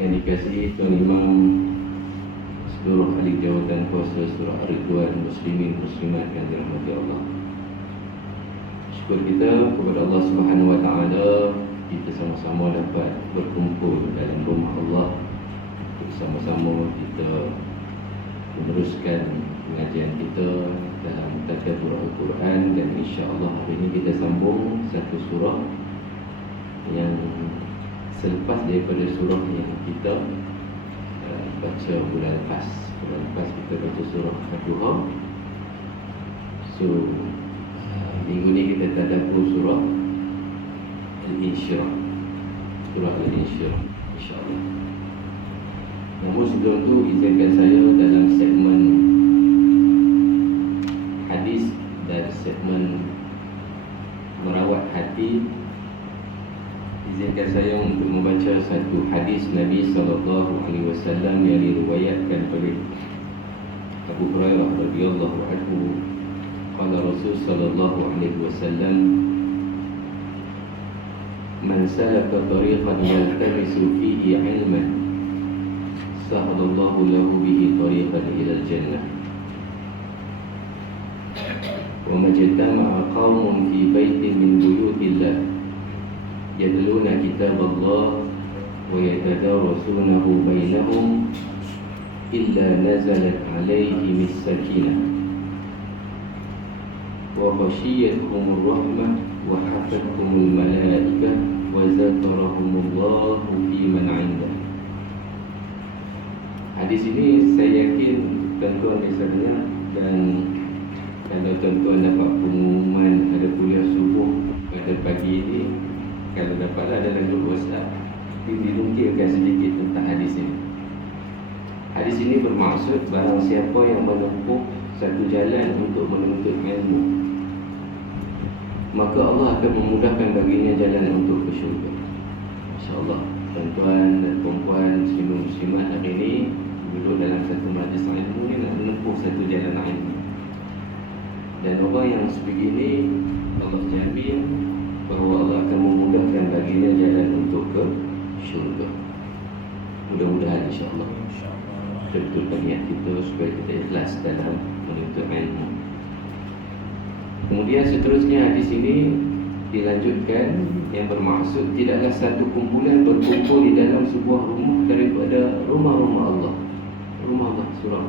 yang dikasihi Tuan Imam, seluruh ahli jawatan kuasa surah Ar-Ridwan, muslimin muslimat yang dirahmati Allah. Syukur kita kepada Allah Subhanahu Wa Taala, kita sama-sama dapat berkumpul dalam rumah Allah, bersama-sama kita meneruskan pengajian kita dalam tadabbur Al-Quran. Dan insya-Allah hari ini kita sambung satu surah yang selepas daripada surah yang kita baca bulan lepas. Bulan lepas kita baca surah Al-Duha. So minggu ni kita tadabbur surah Al-Insyirah. Surah Al-Insyirah, insya-Allah. Namun sebelum tu, izinkan saya dalam segmen hadis dan segmen merawat hati, izinkan saya untuk membaca satu hadis Nabi SAW yang diriwayatkan oleh Abu Hurairah radhiyallahu anhu. Qala Rasul sallallahu alaihi wasallam, "Man salaka tariqan yaltamisu fihi 'ilman, sahalallahu lahu bihi tariqan ila al-jannah. Wa majtama'a qaumun fi baitin min buyutillah yadluna kitaballah wa yatadarasunahu bainahum illa nazalat 'alaihim as-sakinah wa ghashiyatuhumur rahmah wa hafathumul malaikah wa zakarahumullahu fi man 'indah." Hadis ini saya yakin tuan-tuan bisa dengar, dan kalau tuan-tuan dapat pengumuman ada kuliah subuh pada pagi ini, kalau dapatlah dalam grup WhatsApp, dilungkirkan sedikit tentang hadis ini. Hadis ini bermaksud barang siapa yang menempuh satu jalan untuk menuntut ilmu, maka Allah akan memudahkan baginya jalan untuk ke syurga. InsyaAllah tuan-tuan dan puan-puan muslimin muslimat hari ini duduk dalam satu majlis ilmu ni nak menempuh satu jalan ilmu. Dan orang yang sebegini Allah jamin bahawa Allah akan memudahkan baginya jalan untuk ke syurga. Mudah-mudahan insya-Allah betul-betul niat kita supaya kita ikhlas dalam menuntut ilmu. Kemudian seterusnya hadis ini dilanjutkan yang bermaksud tidaklah satu kumpulan berkumpul di dalam sebuah rumah daripada rumah-rumah Allah, rumah Allah surah,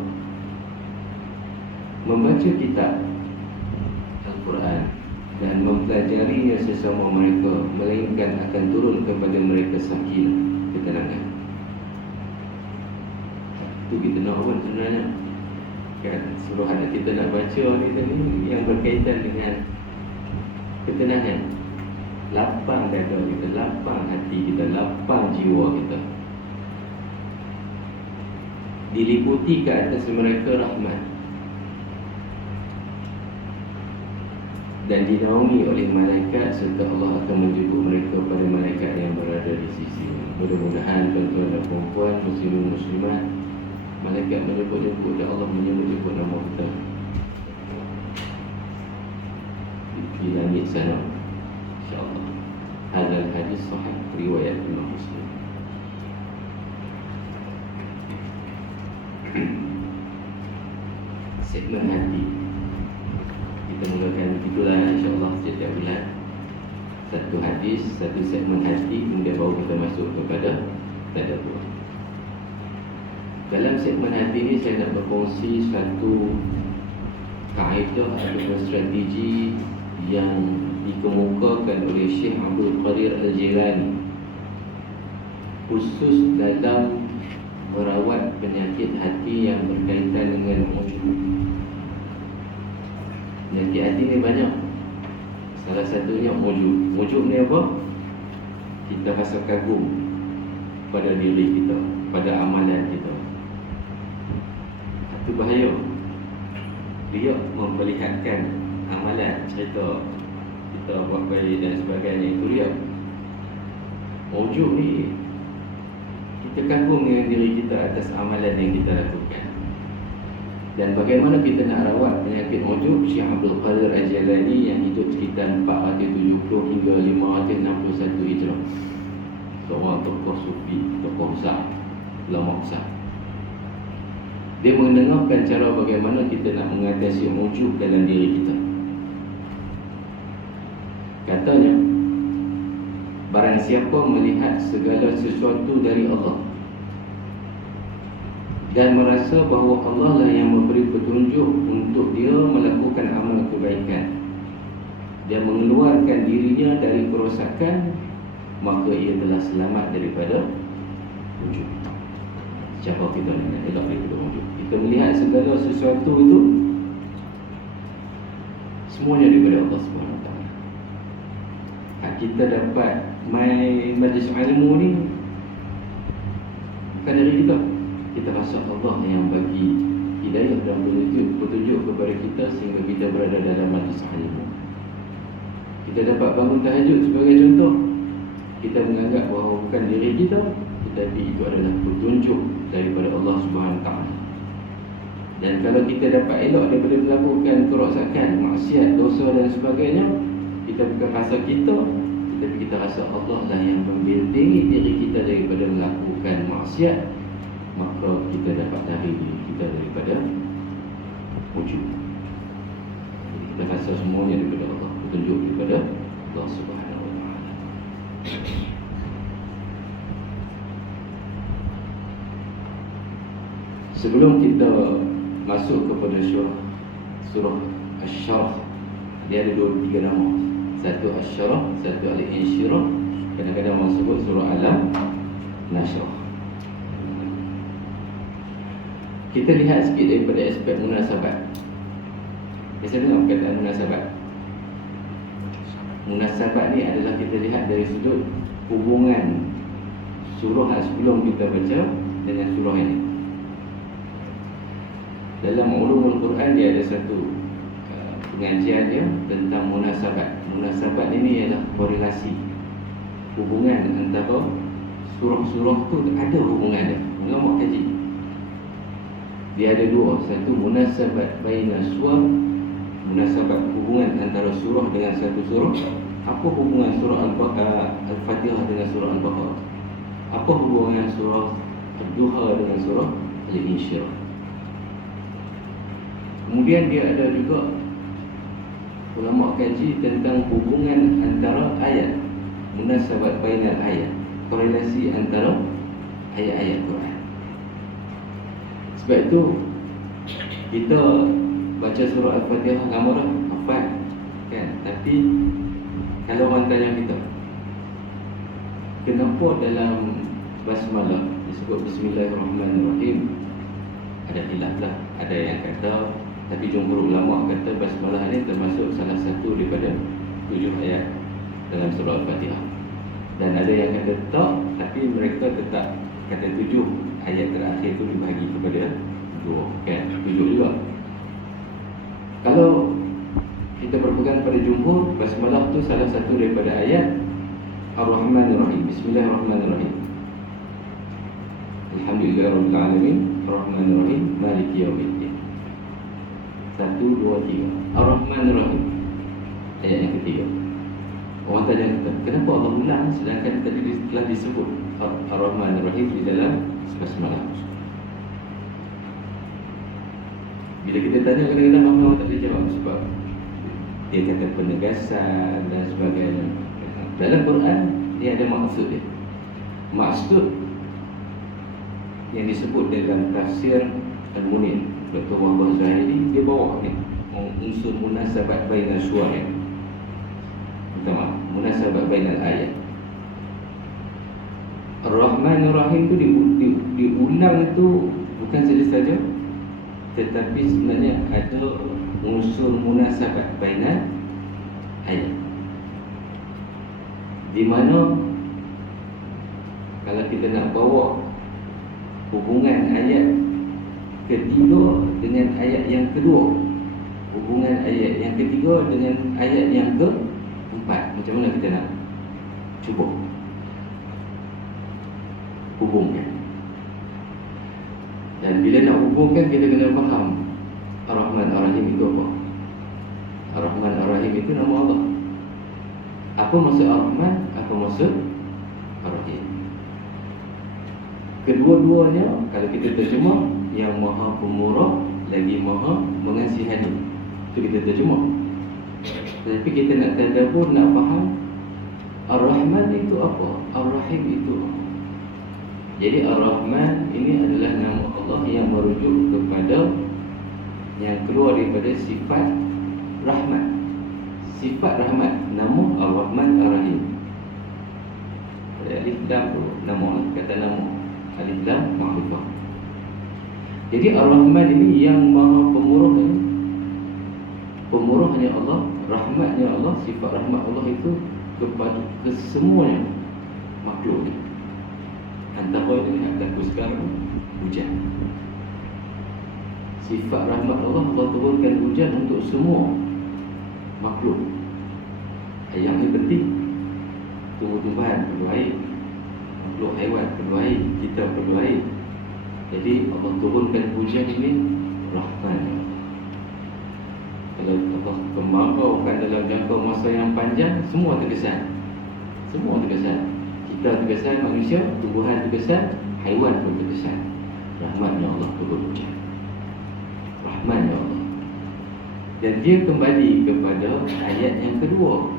membaca kitab Al-Quran dan mempelajarinya sesama mereka, melainkan akan turun kepada mereka sakinah, ketenangan. Itu kita nak apa sebenarnya? Kan surah yang kita nak baca ni yang berkaitan dengan ketenangan. Lapang dada kita, lapang hati kita, lapang jiwa kita. Diliputi ke atas mereka rahmat dan dinaungi oleh malaikat, serta Allah akan menjemput mereka pada malaikat yang berada di sisinya. Mudah-mudahan tuan-tuan dan puan-puan, muslimin muslimat, malaikat menyebut-nyebut dan Allah menyebut-nyebut nama kita di langit sana, insya-Allah. Hadal hadis sahih riwayat Imam Muslim. Segmen hati kita mulakan begitulah, insya-Allah setiap bulan satu hadis, satu segmen hati, kemudian baru kita masuk kepada tadabbur. Dalam segmen hati ini saya nak berkongsi satu kaedah atau strategi yang dikemukakan oleh Syekh Abdul Qadir Al-Jilani khusus dalam merawat penyakit hati yang berkaitan dengan ujub. Penyakit hati ni banyak. Salah satunya ujub. Ujub ni apa? Kita rasa kagum pada diri kita, pada amalan kita. Itu bahaya. Dia memperlihatkan amalan, cerita kita buat baik dan sebagainya. Itu dia. Ujub ni, kita kagum dengan diri kita atas amalan yang kita lakukan. Dan bagaimana kita nak rawat penyakit ujub? Syekh Abdul Qadir Al-Jilani yang hidup sekitar 470 hingga 561 Hijrah, seorang tokoh sufi, tokoh besar ulama besar. Dia mendengarkan cara bagaimana kita nak mengatasi ujub dalam diri kita. Katanya, barang siapa melihat segala sesuatu dari Allah dan merasa bahawa Allah lah yang memberi petunjuk untuk dia melakukan amal kebaikan dan mengeluarkan dirinya dari kerosakan, maka ia telah selamat daripada ujub. Siapa kita nak elak daripada ujub? Kita melihat segala sesuatu itu semuanya daripada Allah Subhanahu Wa Taala. Kita dapat main majlis ilmu ni bukan dari kita. Kita rasa Allah yang bagi hidayah dan petunjuk kepada kita sehingga kita berada dalam majlis ilmu. Kita dapat bangun tahajud sebagai contoh. Kita menganggap bahawa bukan diri kita, tetapi itu adalah petunjuk daripada Allah Subhanahu Wa Taala. Dan kalau kita dapat elok daripada melakukan kerosakan, maksiat, dosa dan sebagainya, kita bukan rasa kita, tetapi kita rasa Allah lah yang membentengi diri kita daripada melakukan maksiat, maka kita dapat lari diri kita daripada ujub. Jadi kita rasa semuanya daripada Allah, petunjuk daripada Allah Subhanahu Wa Taala. Sebelum kita masuk kepada surah Asy-Syarah, dia ada tiga nama. Satu Asy-Syarah, satu Al-Insyirah, kadang-kadang orang sebut surah Al-Nashrah. Kita lihat sikit daripada aspek munasabat. Biasa dengar perkataan munasabat. Munasabat ni adalah kita lihat dari sudut hubungan surah sebelum kita baca dengan surah ini. Dalam ulumul Quran dia ada satu pengajian dia tentang munasabat. Munasabat ini ialah korelasi, hubungan antara surah-surah tu ada hubungan dia. Ulama kaji. Dia ada dua, satu munasabat baina suwar, munasabat hubungan antara surah dengan satu surah. Apa hubungan surah Al-Fatihah dengan surah Al-Baqarah? Apa hubungan surah Ad-Duha dengan surah Al-Insyirah? Kemudian dia ada juga ulama kaji tentang hubungan antara ayat, munasabat bainal ayat, korelasi antara ayat-ayat Quran. Sebab itu kita baca surah Al-Fatihah lama dah hafal kan, tapi kalau orang tanya kita, kenapa dalam basmalah disebut Bismillahirrahmanirrahim, ada khilaf lah. Ada yang kata, tapi jumhur ulama kata basmalah ni termasuk salah satu daripada 7 ayat dalam surah Al-Fatihah. Dan ada yang kata tak, tapi mereka tetap kata 7 ayat terakhir tu dibahagi kepada 2 kan, 7 juga. Kalau kita berpegang pada jumhur, basmalah tu salah satu daripada ayat Ar-Rahmanir-Rahim. Bismillahirrahmanirrahim. Alhamdulillahirabbil alamin, Ar-Rahmanir-Rahim, Maliki yaumiddin. 1, 2, 3. Ar-Rahmanir-Rahim, ayat yang ketiga. Orang tanya kita, kenapa Allah ulang sedangkan tadi telah disebut Ar-Rahmanir-Rahim di dalam basmalah? Bila kita tanya, kadang-kadang orang tak boleh jawab sebab dia kata penegasan dan sebagainya. Dalam Quran dia ada maksud dia. Maksud yang disebut dalam tafsir Al-Munir, Dr. Muhammad Zahiri, dia bawa ni unsur munasabat bainal surah ni. Pertama, munasabat bainal ayat. Ar-Rahmanir-Rahim tu diulang tu bukan saja-saja, tetapi sebenarnya ada unsur munasabat bainal ayat, di mana kalau kita nak bawa hubungan ayat ketiga dengan ayat yang kedua, hubungan ayat yang ketiga dengan ayat yang keempat, macam mana kita nak cuba hubungkan? Dan bila nak hubungkan, kita kena faham Ar-Rahman Ar-Rahim itu apa? Ar-Rahman Ar-Rahim itu nama Allah. Apa maksud Ar-Rahman? Apa maksud Ar-Rahim? Kedua-duanya kalau kita terjemah, yang Maha Pemurah lagi Maha Mengasihani, itu kita terjemah. Tapi kita nak tadabbur, nak faham Ar-Rahman itu apa, Ar-Rahim itu apa. Jadi Ar-Rahman ini adalah nama Allah yang merujuk kepada, yang keluar daripada sifat rahmat. Sifat rahmat, nama Ar-Rahman Ar-Rahim. Alif lam tu nama, kata nama. Alif lam ma'rifah. Jadi Ar-Rahman ini yang Maha Pemurah ini. Pemurahnya Allah, rahmatnya Allah, sifat rahmat Allah itu kepada kesemuanya makhluk ni. Antara ini yang berlaku sekarang, hujan. Sifat rahmat Allah, Allah turunkan hujan untuk semua makhluk. Yang ini penting. Tumbuh-tumbuhan perlu air, makhluk haiwan perlu air, kita perlu air. Jadi Allah turunkan hujan ini rahmat. Kalau Allah kemaraukan dalam jangka masa yang panjang, semua terkesan. Semua terkesan. Kita terkesan, manusia, tumbuhan terkesan, haiwan pun terkesan. Rahmatnya Allah turun hujan. Rahmatnya Allah. Dan dia kembali kepada ayat yang kedua.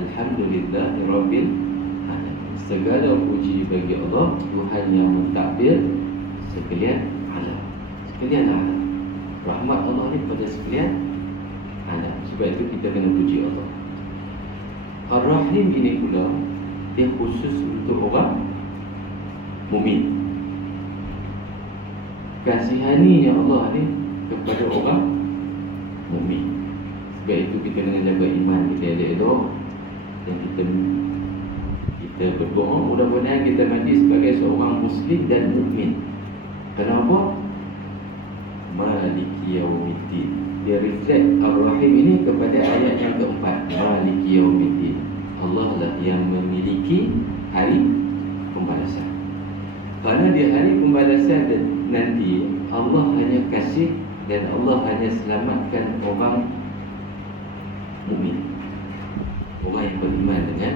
Alhamdulillahirabbil alamin. Segala puji bagi Allah, Tuhan yang mentadbir sekalian alam. Sekalian alam. Rahmat Allah ni pada sekalian alam. Sebab itu kita kena puji Allah. Ar-Rahim ini pula, dia khusus untuk orang mukmin. Kasihaninya Allah ni kepada orang mukmin. Sebab itu kita kena jaga iman kita elok-elok. Dan kita berdoa mudah-mudahan kita mati sebagai seorang Muslim dan mukmin. Kenapa? Maliki Yaumiddin. Dia reflect Ar-Rahim ini kepada ayat yang keempat, Maliki Yaumiddin. Allah lah yang memiliki hari pembalasan. Kerana di hari pembalasan nanti, Allah hanya kasih dan Allah hanya selamatkan orang mukmin, orang yang beriman dengan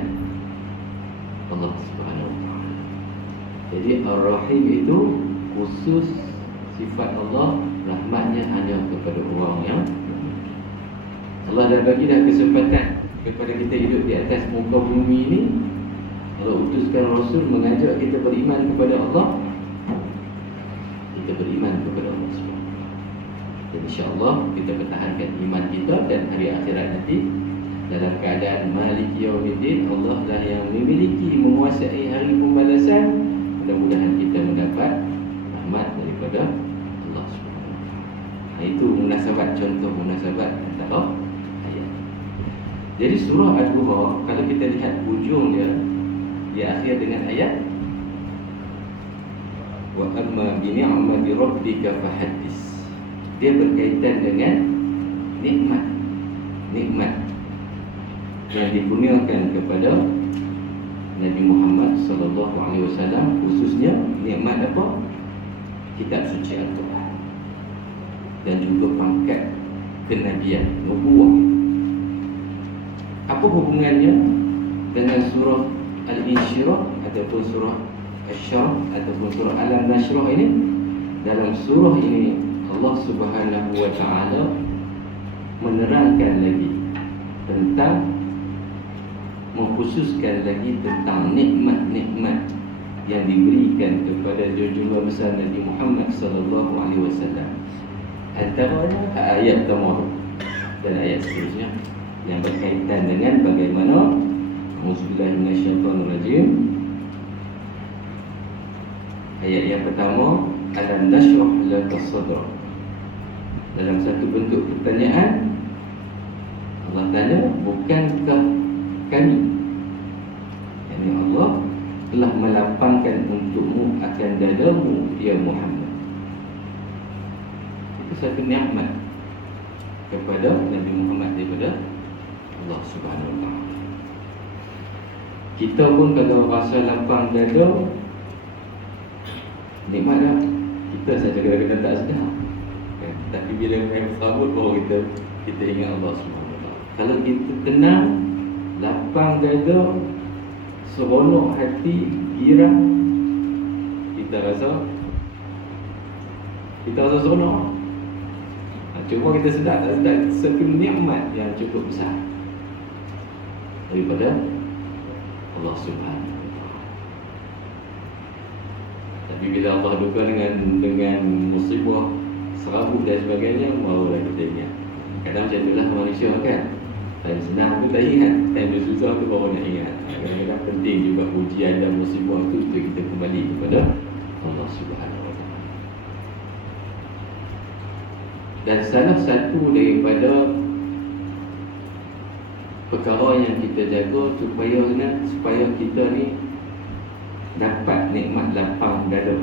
Allah Subhanahu Wa Taala. Jadi Ar-Rahim itu khusus sifat Allah, rahmatnya hanya kepada orang yang Allah dah bagi dah kesempatan kepada kita hidup di atas muka bumi ini. Allah utuskan Rasul mengajak kita beriman kepada Allah. Kita beriman kepada Allah SWT. Dan insyaAllah kita pertahankan iman kita, dan hari akhirat nanti dalam keadaan Maliki Yaumiddin, Allah lah yang memiliki, menguasai hari pembalasan. Mudah-mudahan kita mendapat rahmat daripada Allah SWT. Itu munasabat, contoh munasabat antara ayat. Jadi surah Ad-Duha, kalau kita lihat ujung dia akhir dengan ayat wa amma bi ni'mati rabbika fahaddis. Dia berkaitan dengan nikmat yang dikurniakan kepada Nabi Muhammad sallallahu alaihi wasallam, khususnya nikmat apa? Kitab suci Al-Quran dan juga pangkat kenabian, nubuwah. Apa hubungannya dengan surah Al-Insyirah ataupun surah Asy-Syarah ataupun surah Alam Nashrah ini? Dalam surah ini Allah Subhanahu Wa Taala menerangkan lagi tentang, mengkhususkan lagi tentang nikmat-nikmat yang diberikan kepada junjungan besar Nabi Muhammad sallallahu alaihi wasallam. Antaranya ayat pertama dan ayat seterusnya yang berkaitan dengan bagaimana, Auzubillahi minasyaitonirrajim. Ayat yang pertama, alam nashrah laka sadrak. Dalam satu bentuk pertanyaan, Allah tanya, bukankah kami, yakni Allah, telah melapangkan untukmu akan dadamu, ya Muhammad. Itu satu nikmat kepada Nabi Muhammad daripada Allah Subhanahu Wa Taala. Kita pun kalau rasa lapang dada, nikmat dah. Kita saja kadang-kadang tak sedar, kan? Tapi bila kita bersambut, baru kita ingat Allah Subhanahu Wa Taala. Kalau kita tenang, lapang dada, seronok hati, girang, kita rasa seronok. Cuma kita sedar tak sedar satu nikmat yang cukup besar daripada Allah Subhanahu wa Ta'ala. Tapi bila Allah duka dengan musibah, serabut dan sebagainya, barulah kita ingat. Kadang macam itulah manusia kan. Time senang tu tak ingat, time susah tu baru nak ingat. Kadang-kadang penting juga ujian dan musibah tu untuk kita kembali kepada Allah Subhanahu wa Ta'ala. Dan salah satu daripada perkara yang kita jaga supaya kita ni dapat nikmat lapang dada,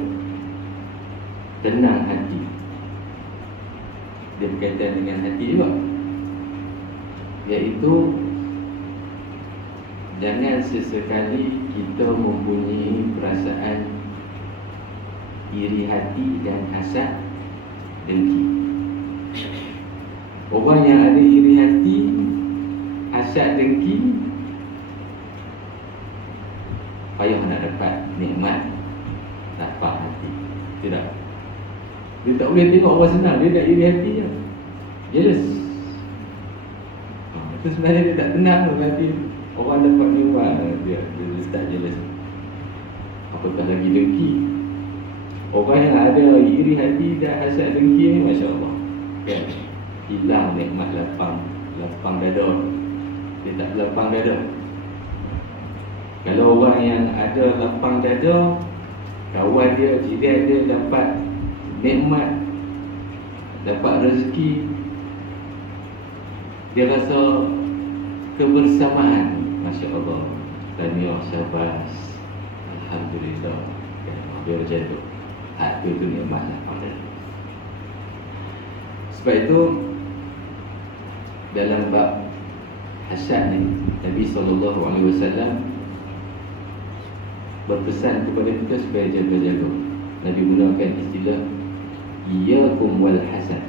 tenang hati. Dia berkaitan dengan hati juga, iaitu jangan sesekali kita mempunyai perasaan iri hati dan hasad, dengki. Orang yang ada iri hati, hasad, dengki, payah nak dapat nikmat lapang hati. Tidak. Dia tak boleh tengok orang senang, dia dah iri hati je. Jealous. Itu sebenarnya dia tak tenang tu hati. Orang dapat nikmat, dia start jealous. Apatah lagi dengki. Orang yang ada iri hati dan hasad, dengki ni, Masya Allah, kan? Hilang nikmat lapang dada. Dia tak lapang dada. Kalau orang yang ada lapang dada, kawan dia, jiran dia dapat nikmat, dapat rezeki, dia rasa kebersamaan. Masya Allah, tahniah, syabas, alhamdulillah. Dia macam tu. Itu nikmat lapang dada. Sebab itu dalam bab hasad ni, Nabi SAW berpesan kepada kita supaya jaga-jaga. Nabi gunakan istilah iyyakum wal hasad.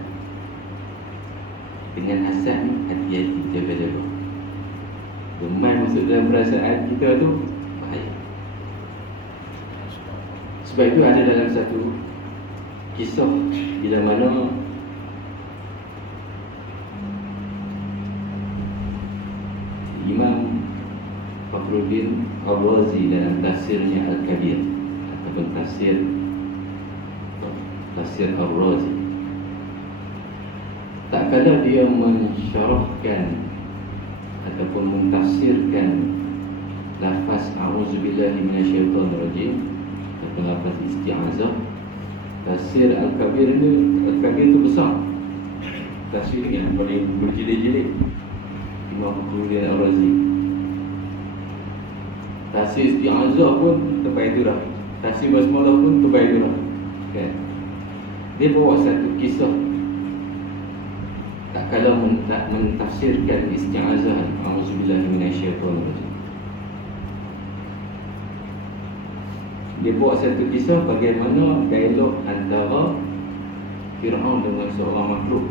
Dengan hasad ni, hati-hati, jaga-jaga. Gemar masuk dalam perasaan kita tu, bahaya. Sebab itu ada dalam satu kisah bila mana Imam Fakhruddin Ar-Razi dalam tafsirnya Al-Kabir ataupun tafsir Ar-Razi, tak kala dia mensyarahkan ataupun mentafsirkan lafaz a'udzubillahi minasyaitonirrajim ataupun lafaz isti'azah, tafsir Al-Kabir itu besar, tafsir yang paling berjilid-jilid Imam Fakhruddin Ar-Razi. Tafsir isti'azah pun terbaik tu dah, tafsir basmalah pun terbaik tu dah, kan? Dia bawa satu kisah tak kala mentafsirkan isti'azah a'udzubillahi minasyaitonirrajim. Dia bawa satu kisah bagaimana dialog antara Fir'aun dengan seorang makhluk.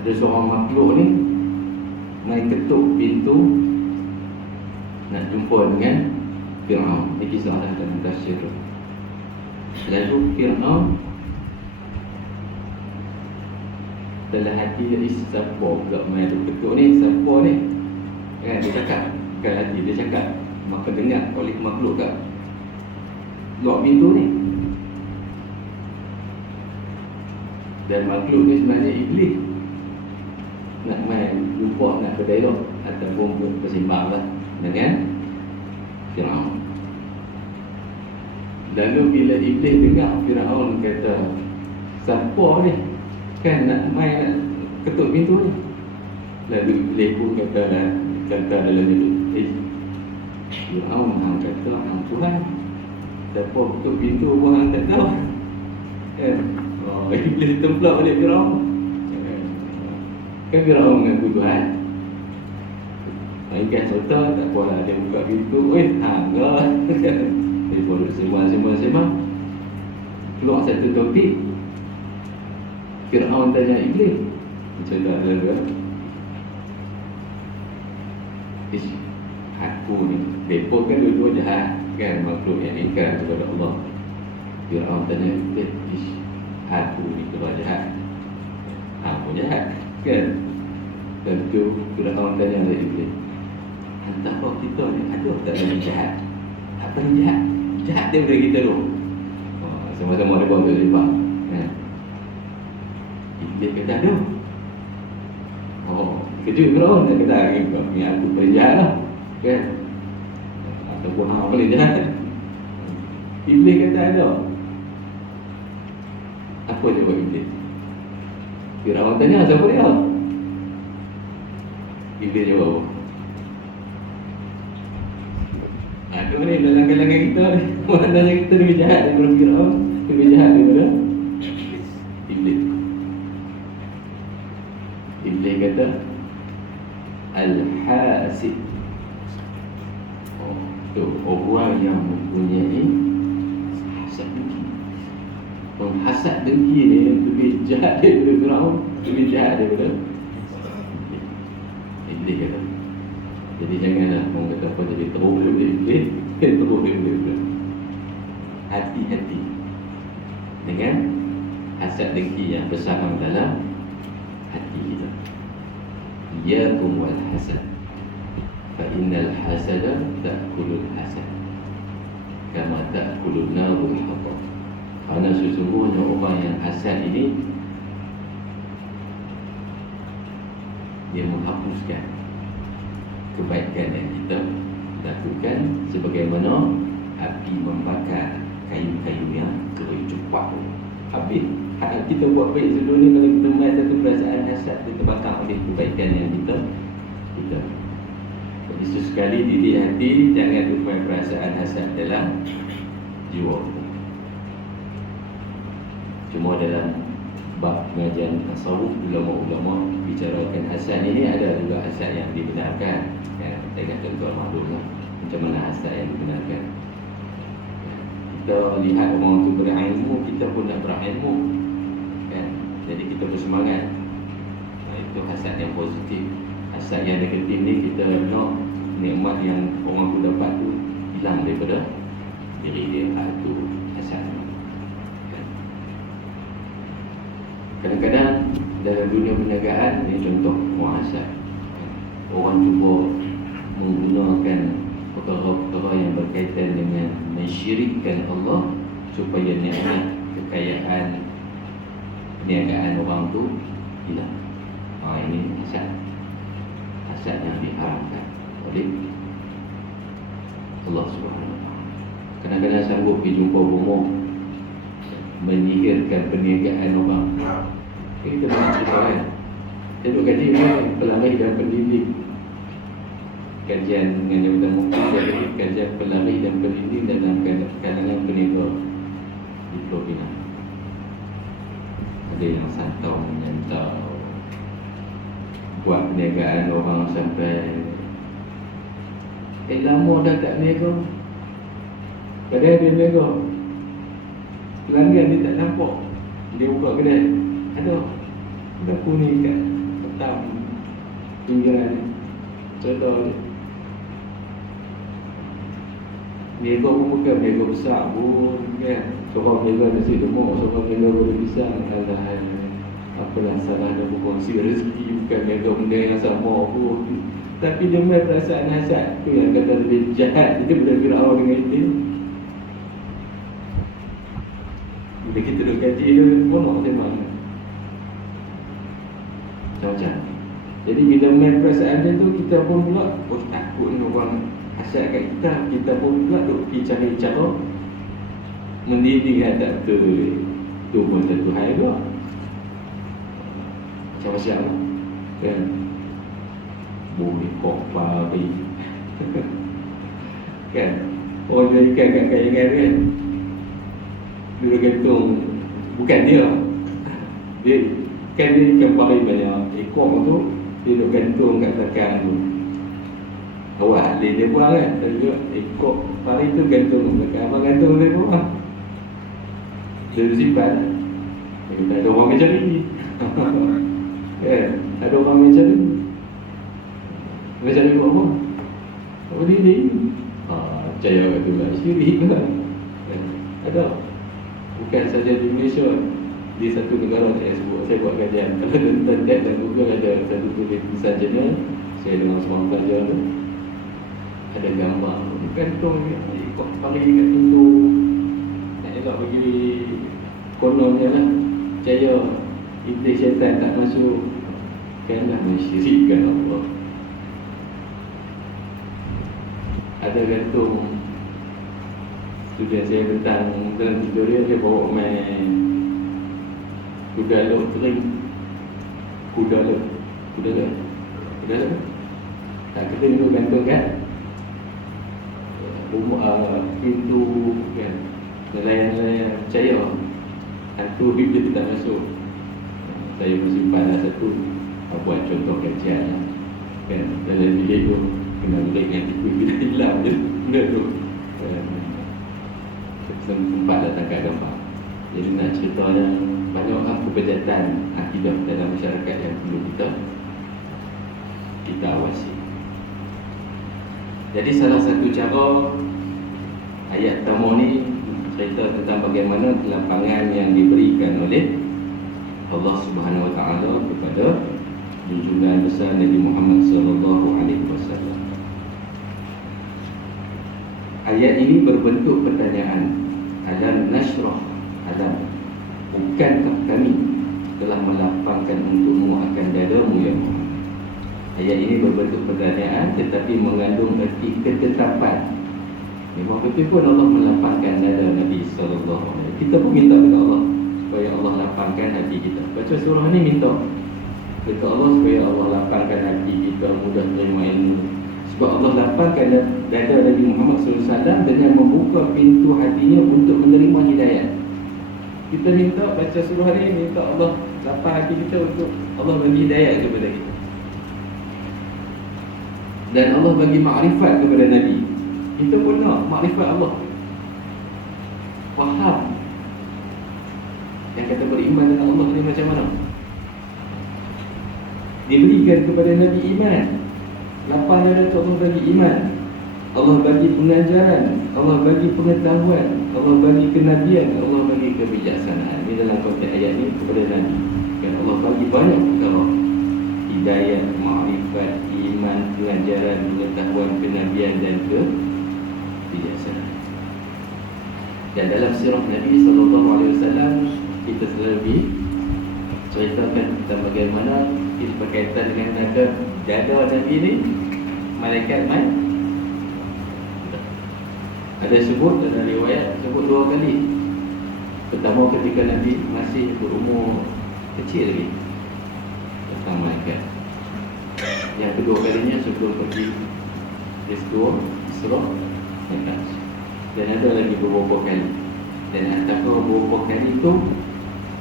Ada seorang makhluk ni main ketuk pintu nak jumpa dengan Fir'aun. Ini kisah dalam tafsir. Lalu Fir'aun dalam hati dia, siapa pula main ketuk ni, siapa ni, kan? Dia cakap, bukan hati, dia cakap. Maka dengar oleh makhluk kat luar pintu ni. Dan makhluk ni sebenarnya iblis, nak main jumpa, nak berdialog ataupun bersembang lah dengan Fir'aun. Lalu bila iblis dengar Fir'aun kata, siapa ni, kan nak main, nak ketuk pintu ni. Lalu iblis pun kata dalam itu, Fir'aun hang kata hang Tuhan, siapa ketuk pintu pun hang tak tahu, kan? Iblis templak balik Fir'aun. Kan Fir'aun mengaku Tuhan. Ikan sota tak apalah, dia buka pintu, hang lah. Dia pun sembang. Keluar satu topik, Fir'aun tanya iblis, macam dah lalu, aku ni, mereka kan dua-dua jahat, kan, makhluk yang ingkar kepada Allah. Fir'aun tanya, aku ni kena jahat. Aku jahat, kan? Dan tu Fir'aun tanya oleh Iblis, antara kita ni ada tak lagi jahat? Apa yang jahat? Jahat daripada kita tu. Sama-sama ada buat lebar, kan? Iblis kata ada. Kejut Fir'aun dia kata, ni aku paling jahat lah, kan? Ataupun hang paling jahat. Iblis kata ada. Apa jawab Iblis? Fir'aun tanya, siapa dia? Iblis jawab, aduh ni dalam kalangan kita ni, maknanya kita lebih jahat daripada Fir'aun, lebih jahat daripada Iblis. Iblis kata, Al-Hasid. Tu orang yang mempunyai hasad dengki. Hasad dengki ni lebih jahat daripada Fir'aun, lebih jahat daripada Iblis kata. Jadi janganlah orang kata apa jadi teruk daripada Iblis, teruk daripada Iblis. Hati-hati dengan hasad dengki yang bersarang dalam hati kita. Iyakum wal hasad, fa innal hasada ta'kulul hasad kama ta'kulun narul hatab. Kerana sesungguhnya orang yang hasad ini, dia menghapuskan kebaikan yang kita lakukan, sebagaimana api membakar kayu-kayu yang kering cepat. Habis kita buat baik sebelum ni, kalau kita mai satu perasaan hasad, kita terbakar oleh kebaikan yang kita. Jadi sesekali didik hati, jangan tumpah perasaan hasad dalam jiwa. Cuma dalam bab pengajian tasawuf, ulama-ulama bicarakan hasad ini, ada juga hasad yang dibenarkan. Saya kata tuan maklumlah macam mana hasad yang dibenarkan. Kita lihat orang tu berilmu, kita pun nak berilmu, kan? Jadi kita bersemangat. Itu hasad yang positif. Hasad yang negatif ni, kita nak nikmat yang orang tu dapat tu hilang daripada diri dia. Itu hasad. Kadang-kadang dalam dunia perniagaan, ini contoh orang hasad. Orang cuba menggunakan perkara-perkara yang berkaitan dengan mensyirikkan Allah supaya nikmat kekayaan perniagaan orang tu hilang. Ini hasad. Hasad yang diharamkan oleh Allah Subhanahu Wa Taala. Kadang-kadang sanggup pergi jumpa bomoh, menyihirkan perniagaan orang. Kita banyak cerita, kan? Saya duduk kaji ni, pelamai dan pendidik. Kajian dengan Jabatan Mufti, kajian pelamai dan pendidik dalam kalangan peniaga di Pulau Pinang. Ada yang santau menyantau, buat perniagaan orang sampai lama dah tak niaga. Kadang dia niaga, pelanggan dia tak nampak, dia buka kedai, ada dapur ni kat petang pinggiran contoh ni. Niaga pun bukan niaga besar pun, kan? Seorang niaga nasi lemak, seorang niaga boleh pisang. Apalah salah dia berkongsi rezeki, bukan niaga benda yang sama pun. Tapi dia main perasaan hasad tu yang kata lebih jahat daripada Fir'aun dengan Iblis. Bila kita duduk kaji dia, monok memang macam-macam. Jadi bila main perasaan dia tu, kita pun pula takut ni orang hasad kat kita. Kita pun pula duk pergi cari cara mendidik hadap tu. Tu pun satu hal juga. Macam-macam lah, kan? Boleh kok pari kan? Orang jual ikan kat kayangan kan, duduk gantung. Bukan dia, dia kan dia ikan pari banyak. Ekor tu dia duduk gantung kat belakang tu. Awak dia buang kan? Dia ekor pari tu gantung kat belakang. Abang gantung dia buang, dia simpan. Dia kata ada orang macam ni. Ada orang macam ni. Macam ni buat apa? Apa dia ni? Percaya kat tu lah, syirik lah. Ada. Bukan saja di Malaysia, di satu negara saya buat kajian. Kalau tuan-tuan lihat dan Google ada satu tulisan jurnal, saya dengar seorang pelajar tu, ada gambar gantung ikut paling kat pintu. Nak elok bagi kononnya lah, percaya iblis syaitan tak masuk. Kanlah mensyirikkan Allah. Ada gantung student saya tentang dalam tidur dia bawa main kuda lok kering. Kuda lok tak kering tu gantung kan pintu kan, nelayan-nelayan percaya hantu iblis tak masuk. Saya bersimpanlah satu buat contoh kajian lah. Kan dalam bilik tu kena break yang tipu bila hilang je benda tu. Sempat datang kat gambar. Jadi nak cerita yang banyak kebejatan akidah dalam masyarakat yang perlu kita awasi. Jadi salah satu cara ayat tamu ni cerita tentang bagaimana lapangan yang diberikan oleh Allah Subhanahu Wa Taala kepada junjungan besar Nabi Muhammad sallallahu alaihi wasallam. Ayat ini berbentuk pertanyaan. Alam nashrah, alam, bukankah kami telah melapangkan untukmu akan dadamu ya Muhammad? Ayat ini berbentuk pertanyaan tetapi mengandung erti ketetapan. Memang betul pun Allah melapangkan dada Nabi sallallahu alaihi wasallam. Kita pun minta kepada Allah supaya Allah lapangkan hati kita. Baca surah ni minta kepada Allah supaya Allah lapangkan hati kita, mudah terima ilmu. Sebab Allah lapangkan dada Nabi Muhammad SAW dengan membuka pintu hatinya untuk menerima hidayah. Kita minta baca surah ni, minta Allah lapang hati kita untuk Allah bagi hidayah kepada kita. Dan Allah bagi makrifat kepada Nabi. Kita pun nak makrifat Allah, faham yang kata beriman dengan Allah ni macam mana. Diberikan kepada Nabi iman, lapang dada tu Allah bagi iman, Allah bagi pengajaran, Allah bagi pengetahuan, Allah bagi kenabian, Allah bagi kebijaksanaan. Ini dalam konteks ayat ni kepada Nabi. Dan Allah bagi banyak perkara, hidayah, makrifat, iman, pengajaran, pengetahuan, kenabian dan kebijaksanaan. Dan dalam sirah Nabi SAW kita selalu ceritakan tentang bagaimana kita berkaitan dengan dada Nabi ni, malaikat mai. Ada sebut dalam riwayat, sebut 2 kali. Pertama ketika Nabi masih berumur kecil lagi, datang malaikat. Yang kedua kalinya sebelum pergi Isra Mi'raj. Dan ada lagi beberapa kali. Dan antara beberapa kali itu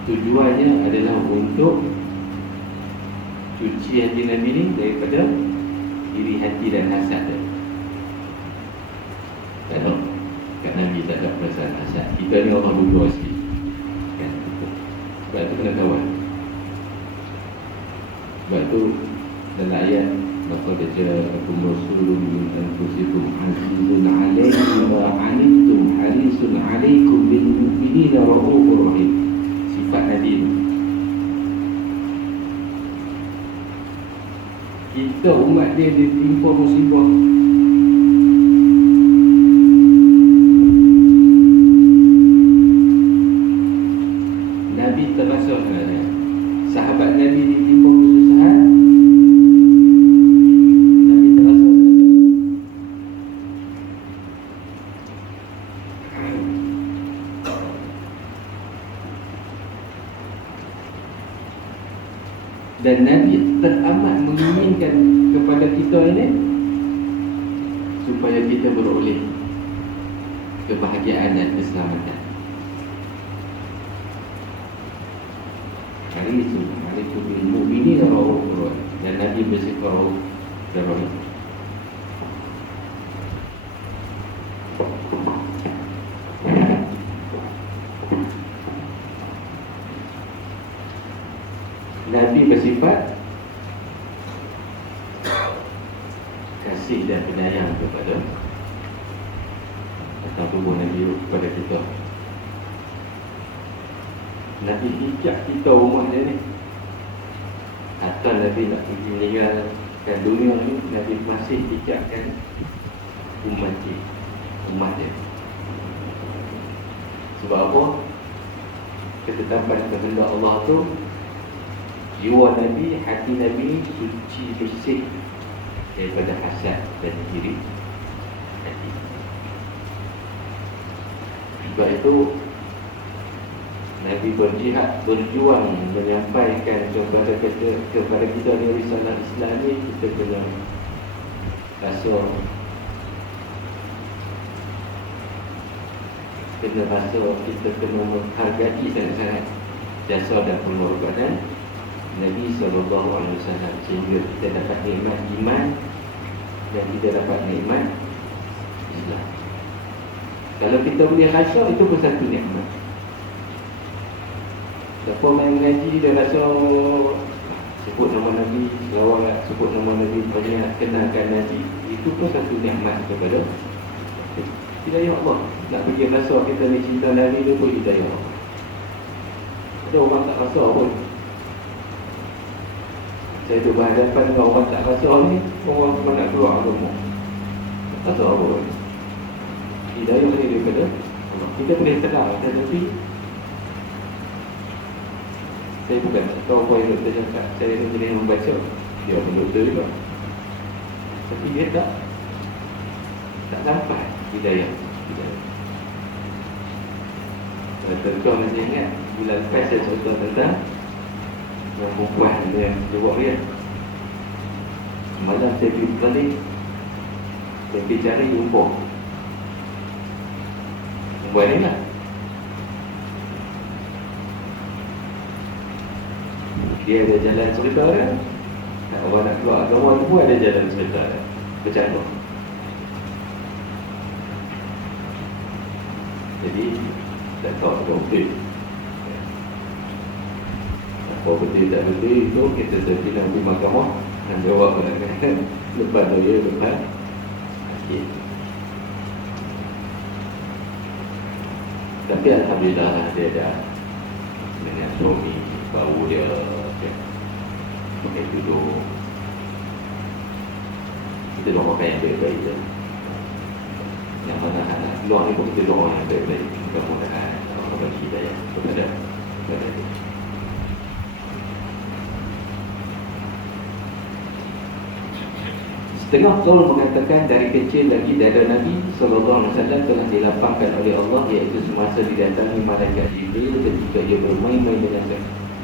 tujuannya adalah untuk cuci hati Nabi ni daripada iri hati dan hasad dia. Tak ada, kat Nabi tak ada perasaan hasad. Kita ni Allah duduk sikit kan? Sebab tu kena tahu. Sebab tu dalam ayat laqad ja'akum rasulun min anfusikum azizun 'alaihi ma 'anittum harisun 'alaikum bil mu'minina ra'ufur rahim. Sifat Nabi ni, kita umat dia ditimpa musibah, Nabi terasa sebenarnya. Sahabat Nabi ditimpa kesusahan, Nabi terasa sebenarnya. Dan Nabi teramat menginginkan kepada kita ini supaya kita beroleh kebahagiaan dan keselamatan. Hari itu, hari itu bil mu'minina ra'ufur rahim. Dan Nabi bersifat ra'uf dan rahim. Nabi bersifat kasih dan penyayang kepada tubuh Nabi kepada kita. Nabi hijab kita rumah dia ni. Atau Nabi nak pergi meninggalkan dunia ni, Nabi masih hijabkan umat dia. Sebab apa? Ketetapan kehendak Allah tu, jiwa Nabi, hati Nabi suci bersih daripada hasad dan iri hati. Sebab itu Nabi berjihad, berjuang menyampaikan kepada kita ni risalah Islam ni. Kita kena rasa kita kena menghargai sangat-sangat jasa dan pengorbanan Nabi SAW, sehingga kita dapat nikmat iman dan kita dapat nikmat Islam. Kalau kita boleh rasa, itu pun satu nikmat. Siapa main mengaji dia rasa sebut nama Nabi, selawat, sebut nama Nabi, banyak kenalkan Nabi, itu pun satu nikmat kepada hidayah Allah. Nak pergi rasa kita ni cinta Nabi, itu pun hidayah Allah. Ada orang tak rasa pun. Saya tu berhadapan dengan orang tak rasa ni, orang cuma nak keluar agama. Tak rasa apa pun. Hidayah ni daripada Allah. Kita boleh sedar, tetapi saya bukan tahu apa yang doktor cakap. Saya ni jenis membaca, dia pun doktor juga, tapi dia tak sampai hidayah. Tuan-tuan masih ingat bulan lepas saya cerita tentang yang perempuan yang dia buat dia. Malam saya pergi balik, saya pergi cari jumpa perempuan ni lah. Dia ada jalan cerita dia. Orang nak keluar agama tu pun ada jalan cerita dia. Bercanda. Jadi tak tahu apa betul. Apa betul tak betul itu kita terpilih di mahkamah dan jawab kan. Lepas tu ya, lepas okay. Tapi alhamdulillah dia ada dengan suami baru dia pakai tudung. Kita doakan yang baik-baik je. Yang mana anak keluar ni pun kita doa yang baik-baik. Mudah-mudahan Allah bagi hidayah kepada dia. Setengah kaul mengatakan dari kecil lagi dada Nabi SAW telah dilapangkan oleh Allah, iaitu semasa didatangi malaikat Jibril ketika ia bermain-main dengan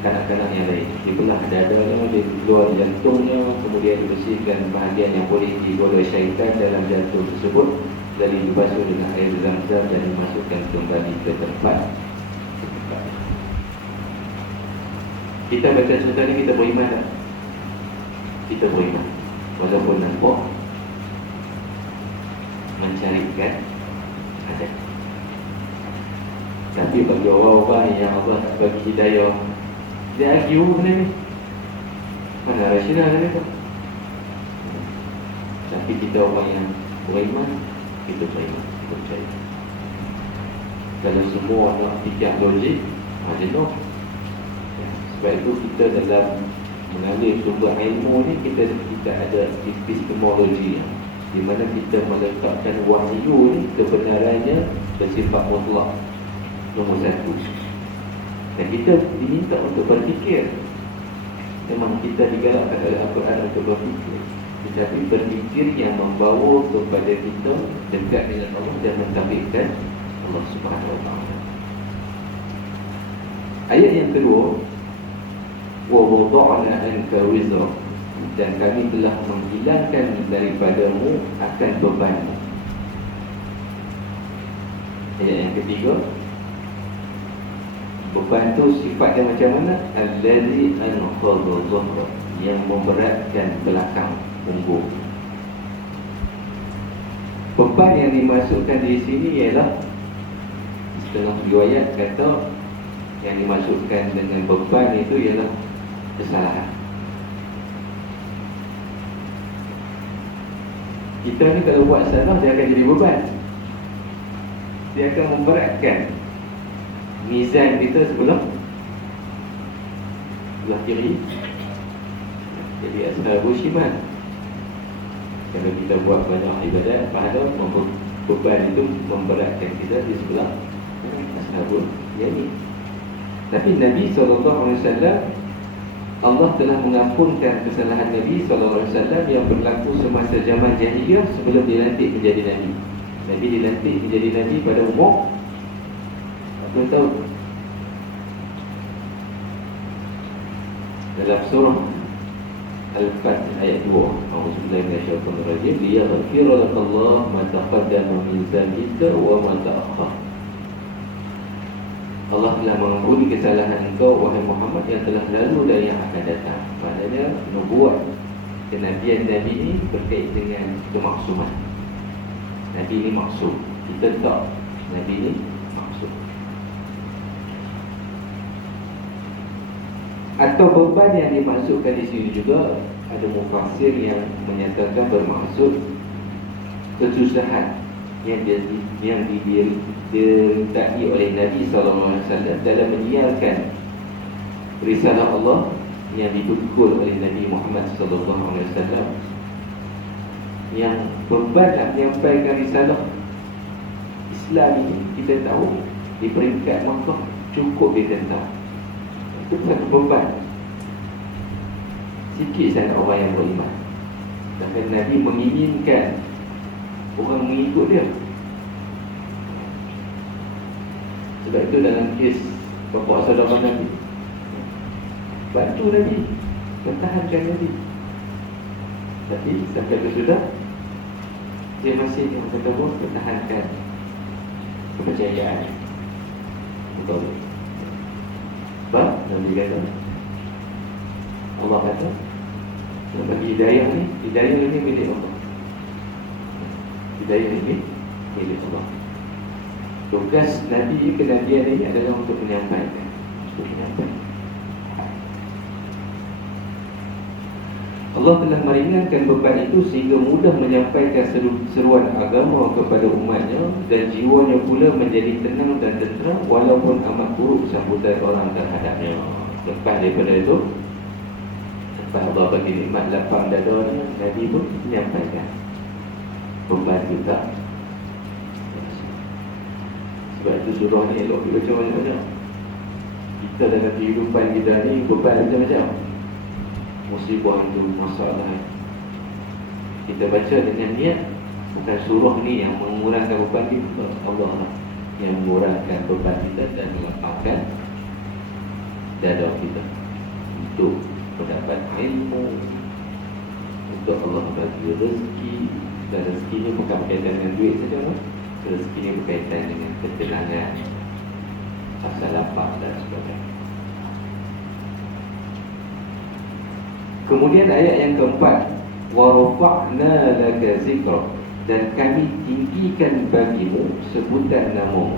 kanak-kanak yang lain. Dibelah dadanya, dikeluar jantungnya, kemudian dibersihkan bahagian yang boleh digolah syaitan dalam jantung tersebut, lalu dibasuh dengan air zam-zam dan dimasukkan kembali ke tempat. Kita baca cerita ni, kita beriman tak? Kita beriman. Walaupun nampak mencarikan ada. Tapi bagi orang-orang yang Allah tak bagi hidayah, dia argue benda ni. Mana rasional dia tu? Tapi kita orang yang beriman, kita beriman, kita percaya. Kalau semua nak fikir logik, jenuh. Sebab itu kita dalam mengambil sumber ilmu ni, kita ada epistemologi di mana kita meletakkan wahyu ni kebenarannya bersifat mutlak nombor satu. Dan kita diminta untuk berfikir. Memang kita digalakkan oleh Al-Quran untuk berfikir, tetapi berfikir yang membawa kepada kita dekat dengan Allah dan mentauhidkan Allah Subhanahu Wa Taala. Ayat yang kedua, wa wada'na anka wizra, dan kami telah menghilangkan daripadamu akan bebanmu. Ayat yang ketiga, beban tu sifatnya macam mana? Allazi anqadha dhahra, yang memberatkan belakang punggung. Beban yang dimasukkan di sini ialah, setengah riwayat kata yang dimasukkan dengan beban itu ialah kesalahan. Kita ni kalau buat salah, dia akan jadi beban. dia akan memberatkan mizan kita sebelah kiri. Jadi ashabul shimal, kalau kita buat banyak ibadat pahala, beban itu memberatkan kita di sebelah ashabul yamin. Tapi Nabi SAW, Allah telah mengampunkan kesalahan Nabi SAW yang berlaku semasa zaman jahiliyah sebelum dilantik menjadi Nabi. Nabi dilantik menjadi Nabi pada umur 40 tahun. Dalam surah Al-Fath ayat 2, A'udzubillahi minasyaitonir rajim, liyaghfira lakallahu ma taqaddama min dhanbika wa ma ta'akhkhar. Allah telah mengampuni kesalahan engkau, wahai Muhammad, yang telah lalu dan yang akan datang. Maknanya nubuat kenabian Nabi ini berkait dengan kemaksuman. Nabi ini maksum, kita tak. Nabi ini maksum. Atau beban yang dimasukkan di sini juga, ada mufassir yang menyatakan bermaksud kesusahan yang didertai oleh Nabi SAW dalam menyiarkan risalah Allah yang dipikul oleh Nabi Muhammad SAW, yang beban nak menyampaikan risalah Islam ini. Kita tahu di peringkat Makkah cukup ditentang, itu satu beban. Sikit sangat orang yang beriman, bahkan Nabi menginginkan orang mengikut dia. Sebab itu dalam kes bapak saudara Nabi, bantu Nabi, pertahankan Nabi. Tapi sampai ke sudah, dia masih yang kata pun pertahankan kepercayaan. Betul. Sebab Nabi kata, Allah kata, nak bagi hidayah ini milik Allah. Hidayah ini milik Allah. Tugas Nabi, kenabian ini adalah untuk menyampaikan. Allah telah meringankan beban itu sehingga mudah menyampaikan seruan agama kepada umatnya, dan jiwanya pula menjadi tenang dan tenteram walaupun amat buruk sambutan orang terhadapnya. Lepas daripada itu, lepas Allah bagi nikmat lapang dada ni, Nabi pun menyampaikan beban kita. Sebab itu surah ni elok kita baca banyak-banyak. Kita dalam kehidupan kita ni beban macam-macam. Musibah itu, masalah, kita baca dengan niat bukan surah ni yang mengurangkan beban kita, Allah yang mengurangkan beban kita dan melapangkan dada kita untuk mendapat ilmu, untuk Allah bagi rezeki. Dan rezeki ni bukan berkaitan dengan duit saja, rezeki ni berkaitan dengan ketenangan, rasa lapar dan sebagainya. Kemudian ayat yang keempat, wa rafa'na laka zikra, dan kami tinggikan bagimu sebutan namamu.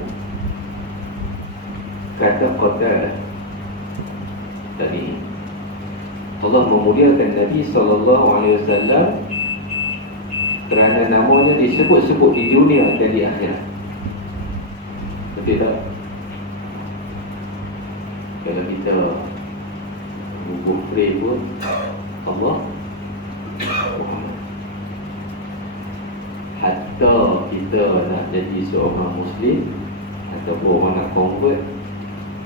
Kata Qatadah tadi, Allah memuliakan Nabi SAW kerana namanya disebut-sebut di dunia dan di akhirat. Betul tak? Kalau kita buku frame pun Allah Muhammad. Hatta kita nak jadi seorang Muslim ataupun orang nak convert,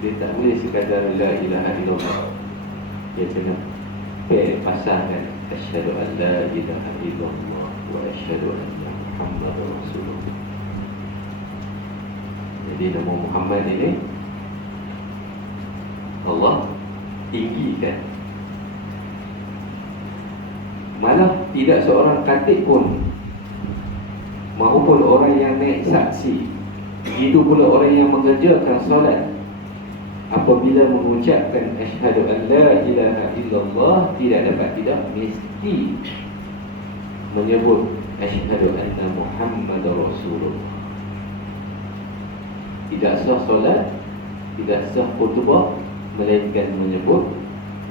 dia tak boleh sekadar la ilaha illallah. Dia kena pasangkan asyhadu an la ilaha illallah wa asyhadu anna Muhammadar Rasulullah. Jadi nama Muhammad ini Allah tinggikan. Malah tidak seorang khatib pun maupun orang yang naik saksi, begitu pula orang yang mengerjakan solat, apabila mengucapkan asyhadu an la ilaha illallah, tidak dapat tidak mesti menyebut asyhadu anna Muhammadar Rasulullah. Tidak sah solat, tidak sah khutbah, melainkan menyebut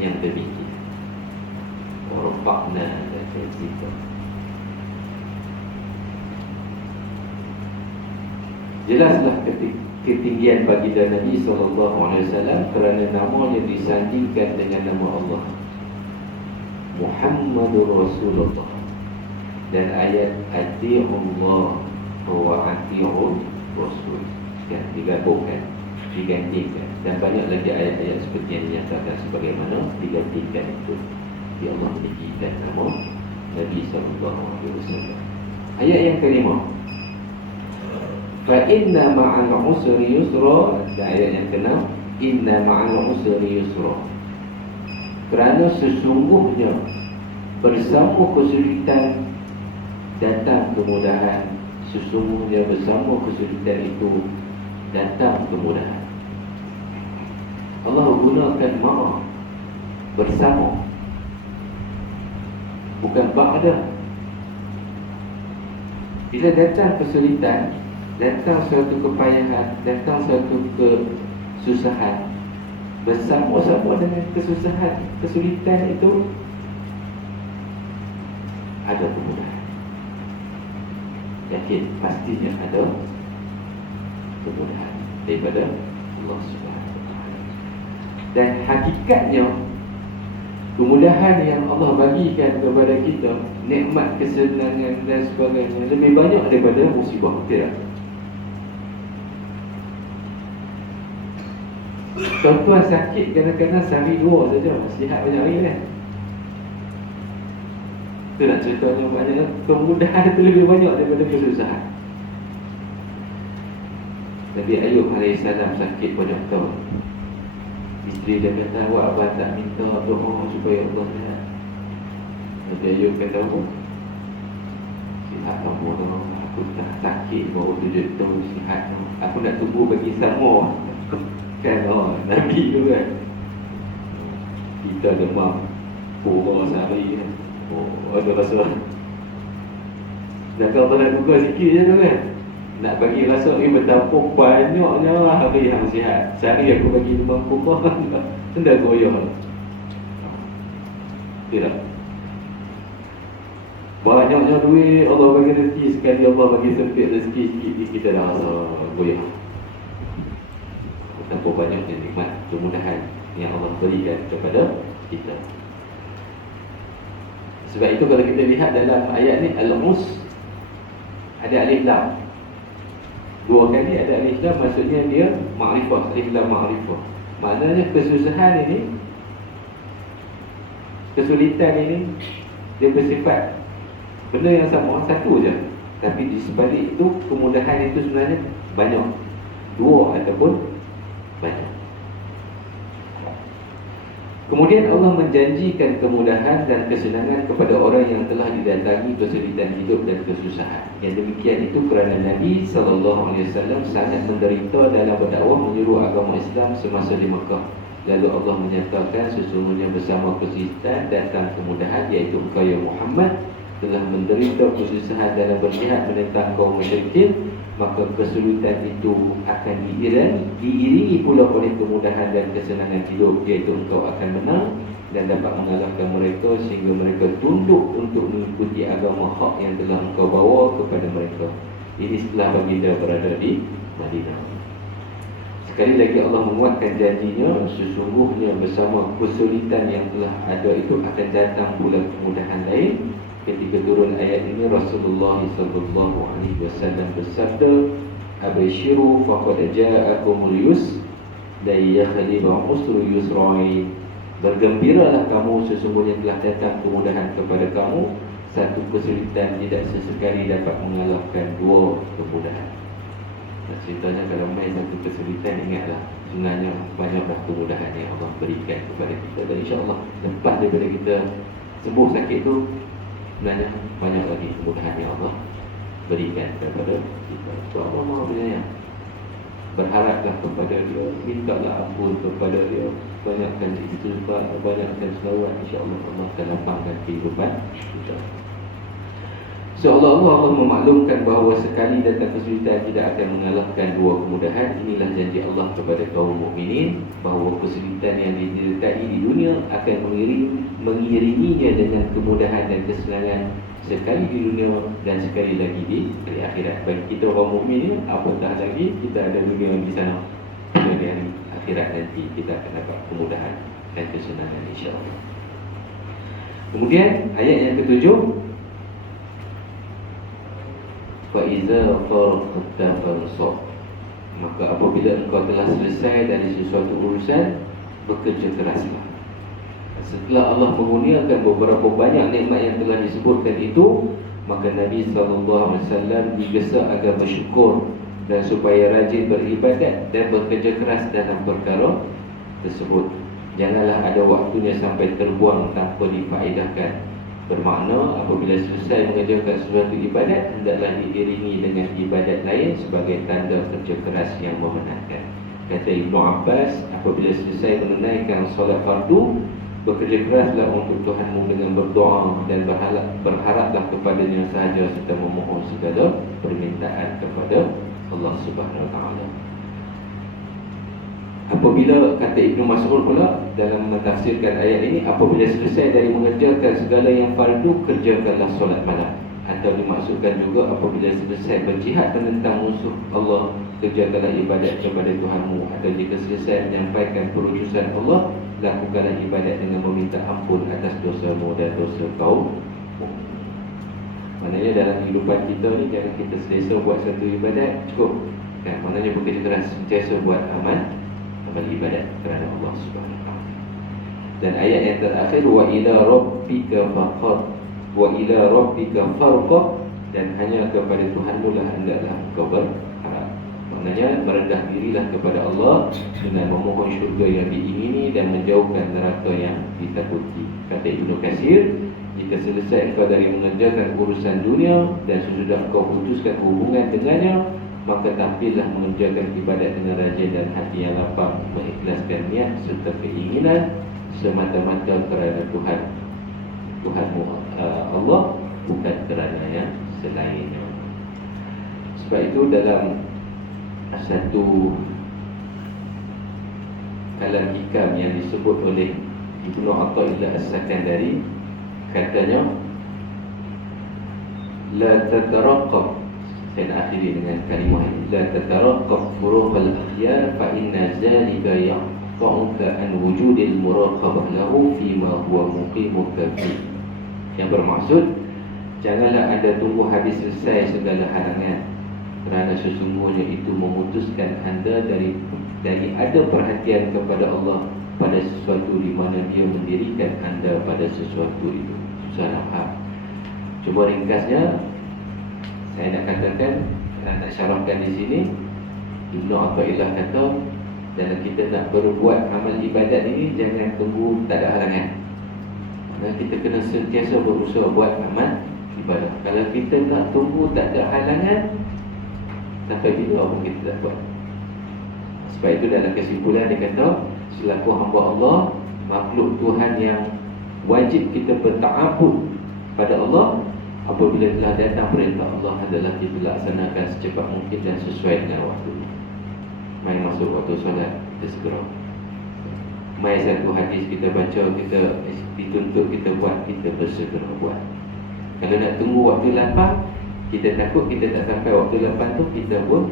yang demikian. Warfa'na laka zikra. Jelaslah ketinggian baginda Nabi SAW kerana namanya disandingkan dengan nama Allah, Muhammadur Rasulullah. Dan ayat Ati'ullah wa Ati'ur Rasul digabungkan, digantikan. Dan banyak lagi ayat-ayat seperti yang dinyatakan sebagaimana digantikan itu. Ya Allah meninggikan nama Nabi SAW. Ayat yang kelima, fa inna ma'al usri yusra. Dan ayat yang keenam, inna ma'al usri yusra. Kerana sesungguhnya bersama kesulitan datang kemudahan. Sesungguhnya bersama kesulitan itu datang kemudahan. Allah gunakan ma'a, bersama, bukan ba'da. Bila datang kesulitan, datang suatu kepayahan, datang suatu kesusahan, bersama-sama dengan kesusahan, kesulitan itu ada kemudahan. Yakin pastinya ada kemudahan daripada Allah Subhanahu Wa Taala. Dan hakikatnya kemudahan yang Allah bagikan kepada kita, nikmat, kesenangan dan sebagainya, lebih banyak daripada musibah. Tidak? Tuan-tuan sakit kadang-kadang sehari dua saja, sihat banyak hari kan? Itu nak ceritanya banyak. Kemudahan itu lebih banyak daripada kesusahan. Nabi Ayub AS sakit banyak tahun. Isteri dia kata, awak abang tak minta doa supaya Allah sihat. Nabi Ayub kata, apa? Sihat kamu tu, aku dah sakit baru 7 tahun sihat. Aku nak tunggu bagi sama. Kan Nabi tu kan. Kita demam pura sehari kan. Ada rasa. Dan kalau nak tunggu sikit je tu kan, nak bagi rasa betapa banyaknya hari yang sihat. Sehari aku bagi demam pura, sendak goyah. Tidak. Banyaknya duit Allah bagi rezeki, sekali Allah bagi sempit rezeki sikit, kita dah rasa goyah. Betapa banyaknya nikmat, kemudahan yang Allah berikan kepada kita. Sebab itu kalau kita lihat dalam ayat ni, Al-Mus ada alif lam. Dua kali ada alif lam, maksudnya dia ma'rifah, alif lam ma'rifah. Maknanya kesusahan ini, kesulitan ini, dia bersifat benda yang sama, satu je. Tapi di sebalik itu, kemudahan itu sebenarnya banyak. Dua ataupun banyak. Kemudian Allah menjanjikan kemudahan dan kesenangan kepada orang yang telah didatangi kesulitan hidup dan kesusahan. Yang demikian itu kerana Nabi SAW sangat menderita dalam berdakwah menyuruh agama Islam semasa di Mekah. Lalu Allah menyatakan sesungguhnya bersama kesulitan datang kemudahan, iaitu engkau ya Muhammad telah menderita kesusahan dalam berjihad menentang kaum musyrikin, maka kesulitan itu akan diiringi pula oleh kemudahan dan kesenangan hidup, iaitu engkau akan menang dan dapat mengalahkan mereka sehingga mereka tunduk untuk mengikuti agama hak yang telah engkau bawa kepada mereka. Ini setelah baginda berada di Madinah. Sekali lagi Allah menguatkan janjinya, sesungguhnya bersama kesulitan yang telah ada itu akan datang pula kemudahan lain. Ketika turun ayat ini, Rasulullah SAW bersabda, Abshiru faqad ja'akumul yusr la yakhliba usru yusrain. Bergembiralah kamu, sesungguhnya telah datang kemudahan kepada kamu. Satu kesulitan tidak sesekali dapat mengalahkan dua kemudahan. Dan ceritanya kalau main satu kesulitan, ingatlah sebenarnya banyaklah kemudahan yang Allah berikan kepada kita. Dan insyaAllah lepas daripada kita sembuh sakit tu, sebenarnya banyak lagi kemudahan yang Allah berikan kepada kita. So Allah Maha Penyayang. Berharaplah kepada Dia, mintalah ampun kepada Dia, banyakkan istighfar, banyakkan selawat, insya-Allah Allah akan lapangkan kehidupan kita. Seolah-olah Allah memaklumkan bahawa sekali datang kesulitan tidak akan mengalahkan dua kemudahan. Inilah janji Allah kepada kaum mukminin bahawa kesulitan yang didertai di dunia akan mengiringinya dengan kemudahan dan kesenangan, sekali di dunia dan sekali lagi di akhirat. Bagi kita orang mukmin ni, apatah lagi kita ada dunia di sana, di hari akhirat nanti kita akan dapat kemudahan dan kesenangan, insya-Allah. Kemudian ayat yang ketujuh, Fa'iza farqta fansab, maka apabila engkau telah selesai dari sesuatu urusan, bekerja keraslah. Setelah Allah mengurniakan beberapa banyak nikmat yang telah disebutkan itu, maka Nabi SAW digesa agar bersyukur dan supaya rajin beribadat dan bekerja keras dalam perkara tersebut. Janganlah ada waktunya sampai terbuang tanpa difaedahkan. Bermakna apabila selesai mengerjakan sesuatu ibadat, hendaklah diiringi dengan ibadat lain sebagai tanda kerja keras yang memenangkan. Kata Ibnu Abbas, apabila selesai menunaikan solat fardu, bekerja keraslah untuk Tuhanmu dengan berdoa dan berharaplah kepadanya sahaja serta memohon segala permintaan kepada Allah Subhanahu Wa Taala. Apabila, kata Ibnu Mas'ud pula dalam mentafsirkan ayat ini, apabila selesai dari mengerjakan segala yang fardu, kerjakanlah solat malam. Atau dimaksudkan juga apabila selesai berjihad menentang musuh Allah, kerjakanlah ibadat kepada Tuhanmu. Atau jika selesai menyampaikan perutusan Allah, lakukanlah ibadat dengan meminta ampun atas dosamu dan dosa kaum. Maknanya dalam kehidupan kita ni, jangan kita selesa buat satu ibadat cukup kan? Maknanya bekerja keras, sentiasa buat amal ibadat kerana Allah Subhanahu Wa Taala. Dan ayat yang terakhir, wa ila rabbika faqad wa ila rabbika farqab, dan hanya kepada Tuhanmu lah hendaklah engkau berharap. Maknanya merendah dirilah kepada Allah dengan memohon syurga yang diingini dan menjauhkan neraka yang ditakuti. Kata Ibnu Katsir, jika selesai engkau dari mengerjakan urusan dunia dan sesudah engkau putuskan hubungan dengannya, maka tampillah mengerjakan ibadat dengan rajin dan hati yang lapang, mengikhlaskan niat serta keinginan semata-mata kerana Tuhanmu Allah, bukan kerana yang selainnya. Sebab itu dalam satu kalam hikam yang disebut oleh Ibnu Athaillah As-Sakandari, katanya, la tataraqab, saya nak akhiri dengan kalimah ini, la tataraqab furuqal akhyar fa inna zalika yaqta'uka an wujudil muraqabah lahu fima huwa muqimuka fi. Yang bermaksud, janganlah anda tunggu habis selesai segala halangan, kerana sesungguhnya itu memutuskan anda dari ada perhatian kepada Allah pada sesuatu di mana Dia mendirikan anda pada sesuatu itu. Susah nak faham. Cuba ringkasnya, saya nak katakan, nak syarahkan di sini, Ibnu Athaillah kata, dalam kita nak berbuat amal ibadat ini, jangan tunggu tak ada halangan. Kerana kita kena sentiasa berusaha buat amal ibadat. Kalau kita nak tunggu tak ada halangan, sampai bila pun kita tak buat. Sebab itu dalam kesimpulan dia kata, selaku hamba Allah, makhluk Tuhan yang wajib kita berta'abud pada Allah, apabila telah datang perintah Allah adalah kita laksanakan secepat mungkin dan sesuai dengan waktu. Mai masuk waktu solat, kita segera. Mai satu hadis kita baca, kita dituntut kita buat, kita bersegera buat. Kalau nak tunggu waktu lapang, kita takut kita tak sampai waktu lapang tu, kita pun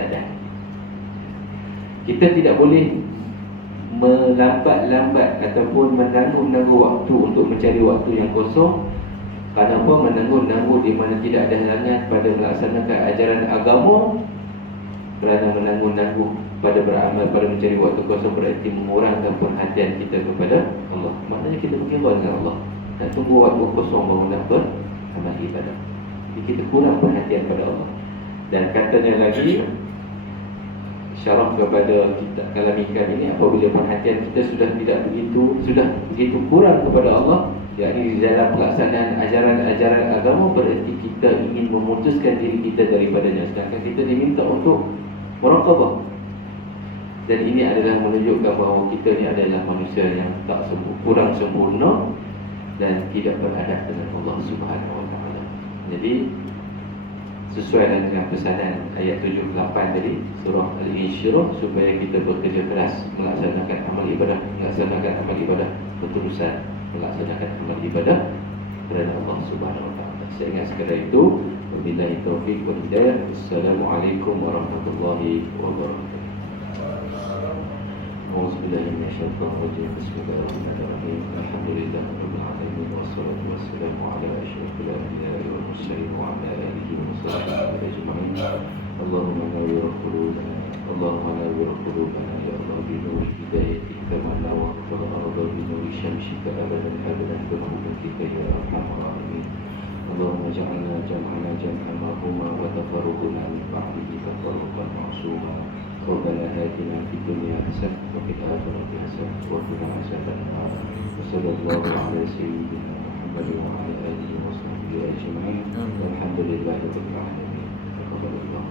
tak ada. Kita tidak boleh melambat-lambat ataupun menangguh-nangguh waktu untuk mencari waktu yang kosong. Kenapa menangguh-nangguh di mana tidak ada halangan pada melaksanakan ajaran agama? Kerana menangguh-nangguh pada beramal, pada mencari waktu kosong, berarti mengurangkan perhatian kita kepada Allah. Maknanya kita berkira dengan Allah, nak tunggu waktu kosong baru nak beramal ibadah. Jadi kita kurang perhatian pada Allah. Dan katanya lagi, syarah kepada kitab kalam hikam ini, apabila perhatian kita sudah begitu kurang kepada Allah, yakni dalam pelaksanaan ajaran-ajaran agama, berarti kita ingin memutuskan diri kita daripadanya, sedangkan kita diminta untuk muraqabah. Dan ini adalah menunjukkan bahawa kita ni adalah manusia yang kurang sempurna dan tidak beradab dengan Allah Subhanahu Wa Taala. Jadi sesuai dengan pesanan ayat 78 tadi surah Al-Insyirah, supaya kita bekerja keras melaksanakan amal ibadah, berterusan melaksanakan amal ibadah kerana Allah Subhanahu Wa Taala. Saya ingat sekadar itu. Wabillahi taufiq wal hidayah. Assalamualaikum warahmatullahi wabarakatuh. Auzubillahi minasyaitonir rajim. Bismillahirrahmanirrahim. Alhamdulillahirabbil alamin wassalatu wassalamu ala asyrofil anbiya'i wal mursalin wa ala alihi wa sahbihi ajma'in. Allahumma nawwir qulubana, Allahumma nawwir qulubana ya Allah bi nuri hidayatika wa nawwir al-arda bi nuri syamsika abadan abadan bi rahmatika ya arhamar rahimin. اللهم اجعلنا جمعنا جمعا مرحوما وتفرقنا من بعده تفرقا معصوما. ربنا آتنا في الدنيا حسنة وفي الآخرة حسنة وقنا عذاب النار. وصلى الله على سيدنا محمد وعلى آله وصحبه أجمعين والحمد لله رب العالمين. تقبل الله.